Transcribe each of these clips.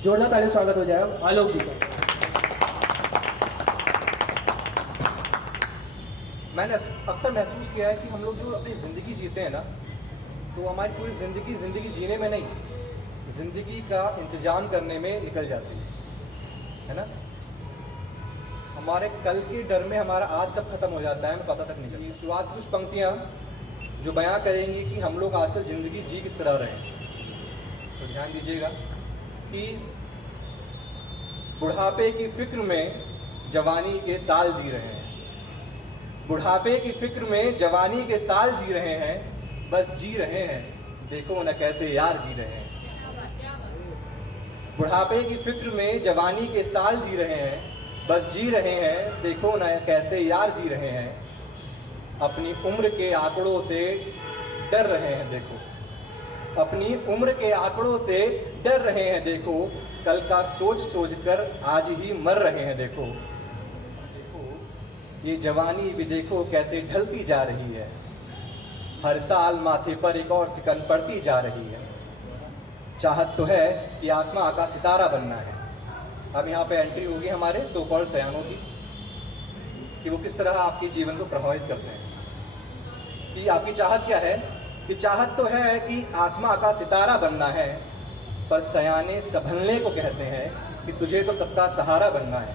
जोरदार ताली स्वागत हो जाए आलोक जी का। मैंने अक्सर महसूस किया है कि हम लोग जो अपनी ज़िंदगी जीते हैं ना, तो हमारी पूरी ज़िंदगी जीने में नहीं, ज़िंदगी का इंतजाम करने में निकल जाती है ना। हमारे कल के डर में हमारा आज कब खत्म हो जाता है हमें पता तक नहीं चलती। शुरुआत कुछ पंक्तियाँ जो बयां करेंगी कि हम लोग आजकल ज़िंदगी जी किस तरह रहे हैं। तो ध्यान दीजिएगा कि बुढ़ापे की फिक्र में जवानी के साल जी रहे हैं, बुढ़ापे की फिक्र में जवानी के साल जी रहे हैं, बस जी रहे हैं, देखो न कैसे यार जी रहे हैं। बुढ़ापे की फिक्र में जवानी के साल जी रहे हैं, बस जी रहे हैं, देखो न कैसे यार जी रहे हैं। अपनी उम्र के आंकड़ों से डर रहे हैं देखो, अपनी उम्र के आंकड़ों से डर रहे हैं देखो, कल का सोच सोच कर आज ही मर रहे हैं देखो। देखो ये जवानी भी देखो कैसे ढलती जा रही है, हर साल माथे पर एक और सिकन पड़ती जा रही है। चाहत तो है कि आसमां का सितारा बनना है। अब यहाँ पे एंट्री होगी हमारे सो कॉल्ड सयानों की, कि वो किस तरह आपके जीवन को प्रभावित करते हैं। कि आपकी चाहत क्या है? कि चाहत तो है कि आसमां का सितारा बनना है, पर सयाने संभलने को कहते हैं कि तुझे तो सबका सहारा बनना है।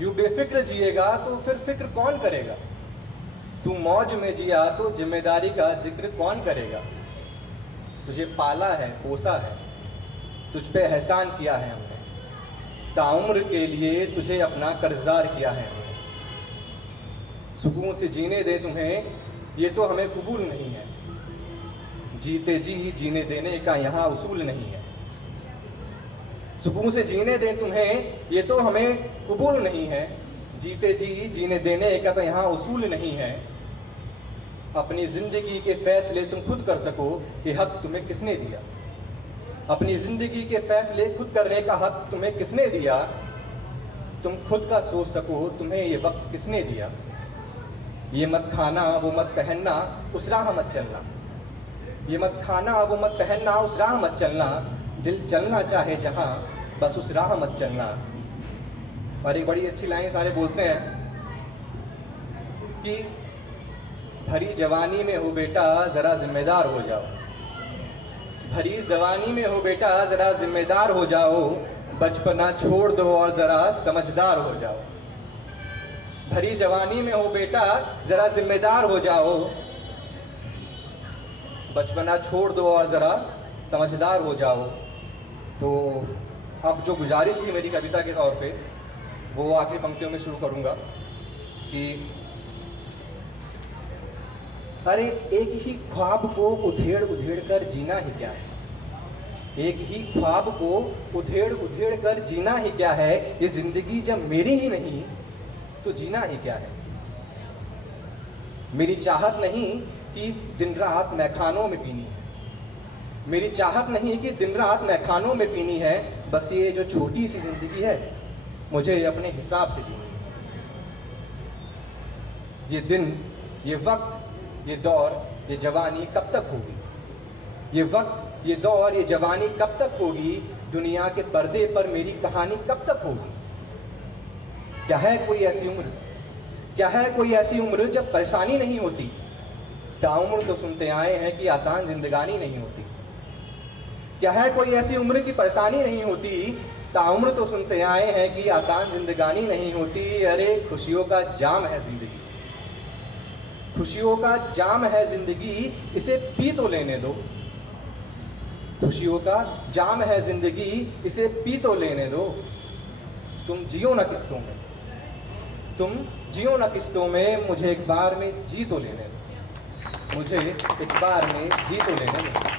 यूं बेफिक्र जिएगा तो फिर फिक्र कौन करेगा? तू मौज में जिया तो जिम्मेदारी का जिक्र कौन करेगा? तुझे पाला है, पोसा है, तुझ पे एहसान किया है हमने, ताउम्र के लिए तुझे अपना कर्जदार किया है हमने। सुकून से जीने दे तुम्हें ये तो हमें कबूल नहीं है, जीते जी ही जीने देने का यहाँ उसूल नहीं है। सुकून से जीने दें तुम्हें ये तो हमें कबूल नहीं है, जीते जी ही जीने देने का तो यहाँ उसूल नहीं है। अपनी जिंदगी के फैसले तुम खुद कर सको ये हक तुम्हें किसने दिया? अपनी जिंदगी के फैसले खुद करने का हक तुम्हें किसने दिया? तुम खुद का सोच सको तुम्हें ये वक्त किसने दिया? ये मत खाना वो मत पहनना उस राह मत चलना, ये मत खाना वो मत पहनना उस राह मत चलना, दिल चलना चाहे जहां बस उस राह मत चलना। और एक बड़ी अच्छी लाइन सारे बोलते हैं कि भरी जवानी में हो बेटा जरा जिम्मेदार हो जाओ, भरी जवानी में हो बेटा जरा जिम्मेदार हो जाओ, बचपना छोड़ दो और जरा समझदार हो जाओ। भरी जवानी में हो बेटा जरा जिम्मेदार हो जाओ, बचपना छोड़ दो और जरा समझदार हो जाओ। तो अब जो गुजारिश थी मेरी कविता के तौर पे वो आखिरी पंक्तियों में शुरू करूंगा कि अरे एक ही ख्वाब को उधेड़ उधेड़ कर जीना ही क्या है, एक ही ख्वाब को उधेड़ उधेड़ कर जीना ही क्या है, ये जिंदगी जब मेरी ही नहीं तो जीना ही क्या है। मेरी चाहत नहीं कि दिन रात मैखानों में पीनी है, मेरी चाहत नहीं कि दिन रात मैखानों में पीनी है, बस ये जो छोटी सी जिंदगी है मुझे अपने हिसाब से जीनी है। ये दिन, ये वक्त, ये दौर, ये जवानी कब तक होगी? ये वक्त, ये दौर, ये जवानी कब तक होगी? दुनिया के पर्दे पर मेरी कहानी कब तक होगी? क्या है कोई ऐसी उम्र, क्या है कोई ऐसी उम्र जब परेशानी नहीं होती? ताउम्र तो सुनते आए हैं कि आसान जिंदगानी नहीं होती। क्या है कोई ऐसी उम्र की परेशानी नहीं होती? ताउम्र तो सुनते आए हैं कि आसान जिंदगानी नहीं होती। अरे खुशियों का जाम है जिंदगी, खुशियों का जाम है जिंदगी, इसे पी तो लेने दो। खुशियों का जाम है जिंदगी, इसे पी तो लेने दो। तुम जियो ना किस्तों में, तुम जियो ना किस्तों में, मुझे एक बार में जी तो लेने दो, मुझे एक बार में जी तो लेने दो।